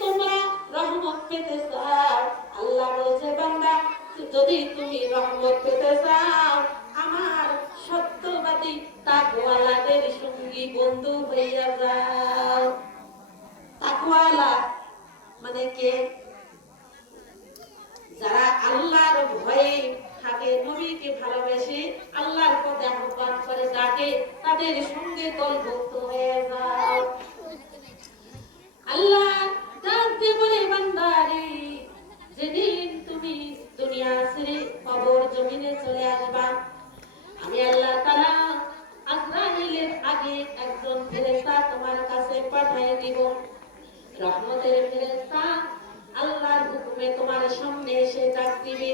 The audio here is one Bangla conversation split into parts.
তোমার পেতে চাও, আল্লাহ যদি তুমি পেতে চাও, আমার সত্যবাদী তাকওয়ালাদের সঙ্গী বন্ধু হইয়া যাও। মানে কে যারা আল্লাহর ভয়ে থাকে, নবীকে ভালোবেসে আল্লাহর পথে আহ্বান করে ডাকে তাদের সঙ্গে দলভুক্ত হয়ে যাও রহমতের ফেরেশতা আল্লাহর হুকুমে তোমার সামনে এসে ডাক দিবে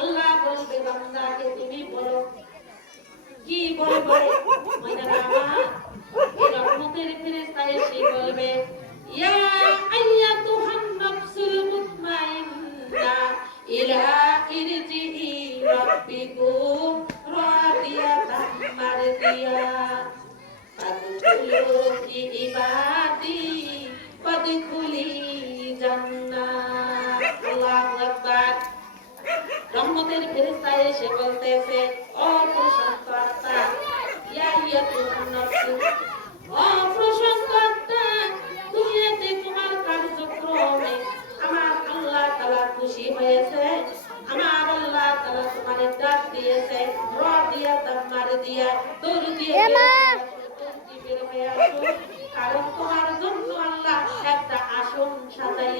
আল্লাহ বলবে বান্দাকে তুমি বলো কি বলবে রহমতের ফেরেশতা এসে বলবে ইয়া আইয়াতুহান নাফসুল মুতমাইন্না ইলা ইরজিই রাব্বিকুম রাদিয়াতাম ফাদখুলি জান্নাত। আল্লাহু আকবার রহমতের ফেরেশতা এসে বলতেছে ও প্রশান্ত আত্মা ইয়া ইয়াতুহান নাফসুল ও প্রশান্ত আত্মা দুনিয়াতে তোমার কার্যক্রমে আমার আল্লাহ তাআলা খুশি হয়েছে। আমার আল্লাহ তাআলা তোমার ডাক দিয়েছে তামার দিয়া তোর দিয়ে। কারণ তোমার জন্য আল্লাহ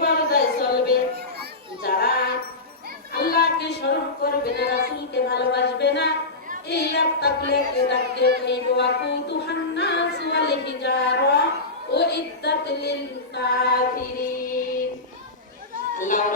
বিপর্যয় চলবে। স্মরণ করবে না, রাসূলকে ভালোবাসবে না, এই আত্মাগুলোকে ডাকতে হইব ওয়াকুতু হান্নাস ওয়াল হিজারা ও ইদ্দাত লিল কাফিরিন।